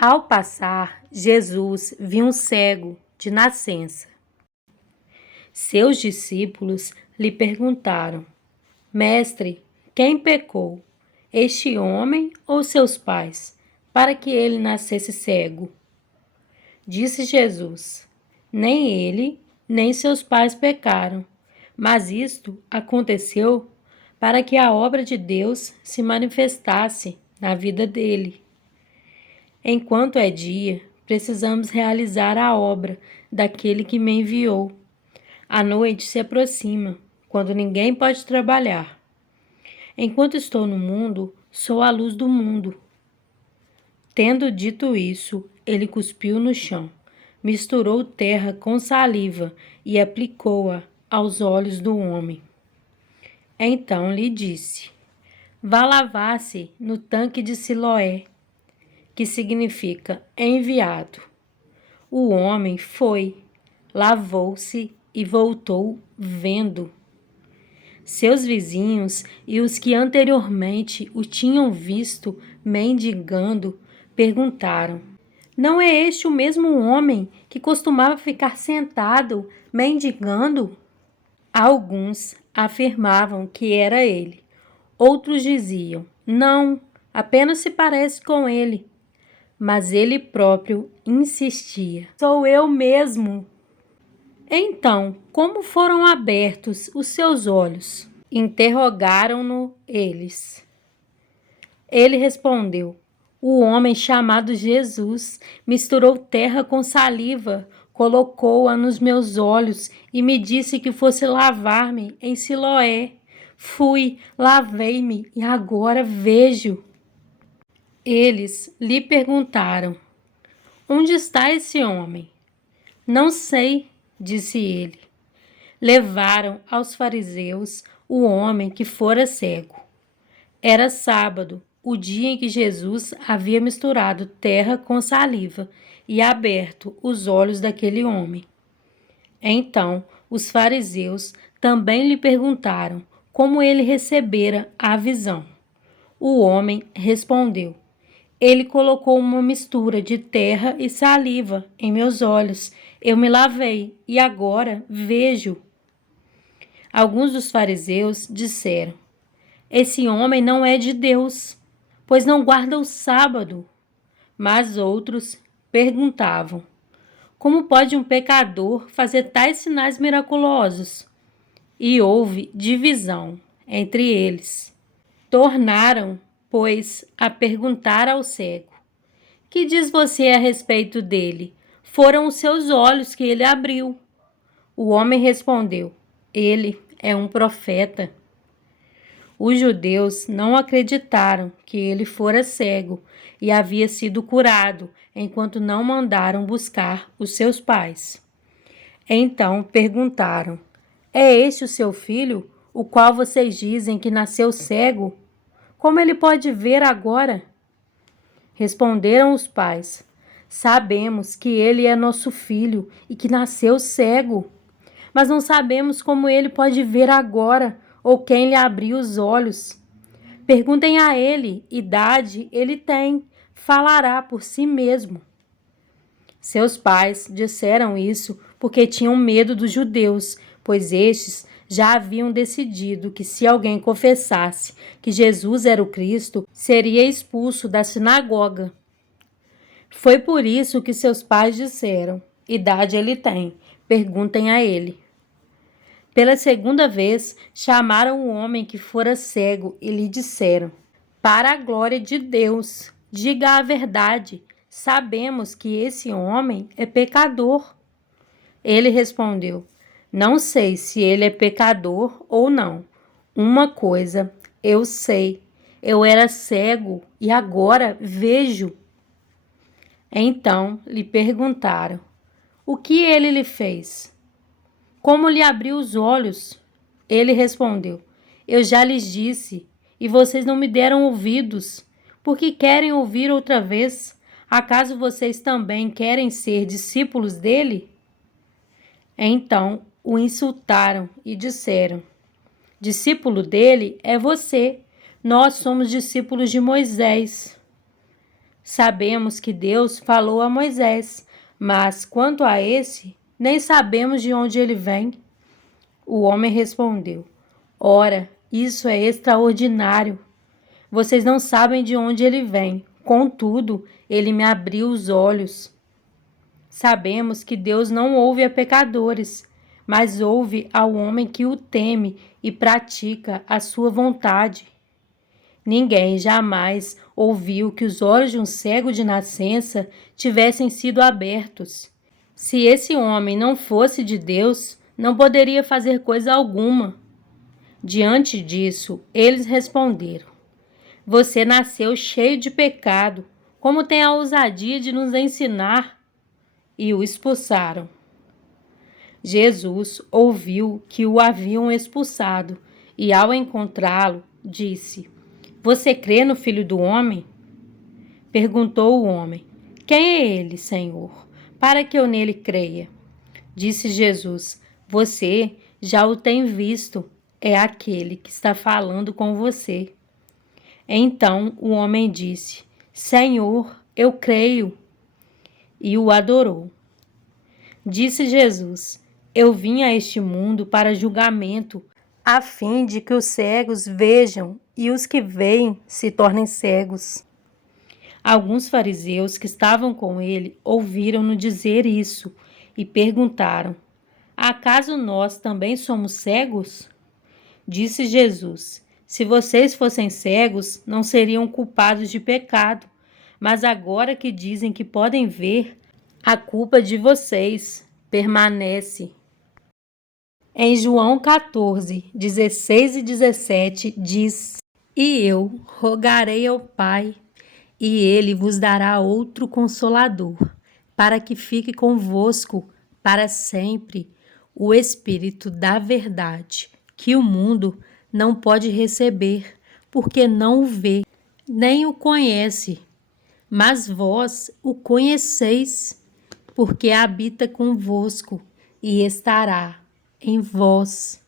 Ao passar, Jesus viu um cego de nascença. Seus discípulos lhe perguntaram: Mestre, quem pecou, este homem ou seus pais, para que ele nascesse cego? Disse Jesus: Nem ele, nem seus pais pecaram, mas isto aconteceu para que a obra de Deus se manifestasse na vida dele. Enquanto é dia, precisamos realizar a obra daquele que me enviou. A noite se aproxima, quando ninguém pode trabalhar. Enquanto estou no mundo, sou a luz do mundo. Tendo dito isso, ele cuspiu no chão, misturou terra com saliva e aplicou-a aos olhos do homem. Então lhe disse: Vá lavar-se no tanque de Siloé, que significa enviado. O homem foi, lavou-se e voltou vendo. Seus vizinhos e os que anteriormente o tinham visto mendigando perguntaram: Não é este o mesmo homem que costumava ficar sentado mendigando? Alguns afirmavam que era ele. Outros diziam: Não, apenas se parece com ele. Mas ele próprio insistia: Sou eu mesmo. Então, como foram abertos os seus olhos? Interrogaram-no eles. Ele respondeu: O homem chamado Jesus misturou terra com saliva, colocou-a nos meus olhos e me disse que fosse lavar-me em Siloé. Fui, lavei-me e agora vejo. Eles lhe perguntaram: Onde está esse homem? Não sei, disse ele. Levaram aos fariseus o homem que fora cego. Era sábado, o dia em que Jesus havia misturado terra com saliva e aberto os olhos daquele homem. Então, os fariseus também lhe perguntaram como ele recebera a visão. O homem respondeu: Ele colocou uma mistura de terra e saliva em meus olhos. Eu me lavei e agora vejo. Alguns dos fariseus disseram: Esse homem não é de Deus, pois não guarda o sábado. Mas outros perguntavam: Como pode um pecador fazer tais sinais miraculosos? E houve divisão entre eles. Tornaram, pois, a perguntar ao cego: Que diz você a respeito dele? Foram os seus olhos que ele abriu. O homem respondeu: Ele é um profeta. Os judeus não acreditaram que ele fora cego e havia sido curado, enquanto não mandaram buscar os seus pais. Então perguntaram: É este o seu filho, o qual vocês dizem que nasceu cego? Como ele pode ver agora? Responderam os pais: Sabemos que ele é nosso filho e que nasceu cego, mas não sabemos como ele pode ver agora ou quem lhe abriu os olhos. Perguntem a ele, idade ele tem, falará por si mesmo. Seus pais disseram isso porque tinham medo dos judeus, pois estes já haviam decidido que se alguém confessasse que Jesus era o Cristo, seria expulso da sinagoga. Foi por isso que seus pais disseram: Idade ele tem, perguntem a ele. Pela segunda vez, chamaram o homem que fora cego e lhe disseram: Para a glória de Deus, diga a verdade, sabemos que esse homem é pecador. Ele respondeu: Não sei se ele é pecador ou não. Uma coisa eu sei, eu era cego e agora vejo. Então lhe perguntaram: O que ele lhe fez? Como lhe abriu os olhos? Ele respondeu: Eu já lhes disse, e vocês não me deram ouvidos. Por que querem ouvir outra vez? Acaso vocês também querem ser discípulos dele? Então o insultaram e disseram: Discípulo dele é você. Nós somos discípulos de Moisés. Sabemos que Deus falou a Moisés, mas quanto a esse, nem sabemos de onde ele vem. O homem respondeu: Ora, isso é extraordinário. Vocês não sabem de onde ele vem. Contudo, ele me abriu os olhos. Sabemos que Deus não ouve a pecadores, mas ouve ao homem que o teme e pratica a sua vontade. Ninguém jamais ouviu que os olhos de um cego de nascença tivessem sido abertos. Se esse homem não fosse de Deus, não poderia fazer coisa alguma. Diante disso, eles responderam: Você nasceu cheio de pecado. Como tem a ousadia de nos ensinar? E o expulsaram. Jesus ouviu que o haviam expulsado e, ao encontrá-lo, disse: Você crê no Filho do Homem? Perguntou o homem: Quem é ele, Senhor, para que eu nele creia? Disse Jesus: Você já o tem visto, é aquele que está falando com você. Então o homem disse: Senhor, eu creio. E o adorou. Disse Jesus: Eu vim a este mundo para julgamento, a fim de que os cegos vejam e os que veem se tornem cegos. Alguns fariseus que estavam com ele ouviram-no dizer isso e perguntaram: Acaso nós também somos cegos? Disse Jesus: Se vocês fossem cegos, não seriam culpados de pecado, mas agora que dizem que podem ver, a culpa de vocês permanece. Em João 14, 16 e 17 diz: E eu rogarei ao Pai, e ele vos dará outro Consolador, para que fique convosco para sempre, o Espírito da verdade, que o mundo não pode receber, porque não o vê, nem o conhece. Mas vós o conheceis, porque habita convosco e estará em vós.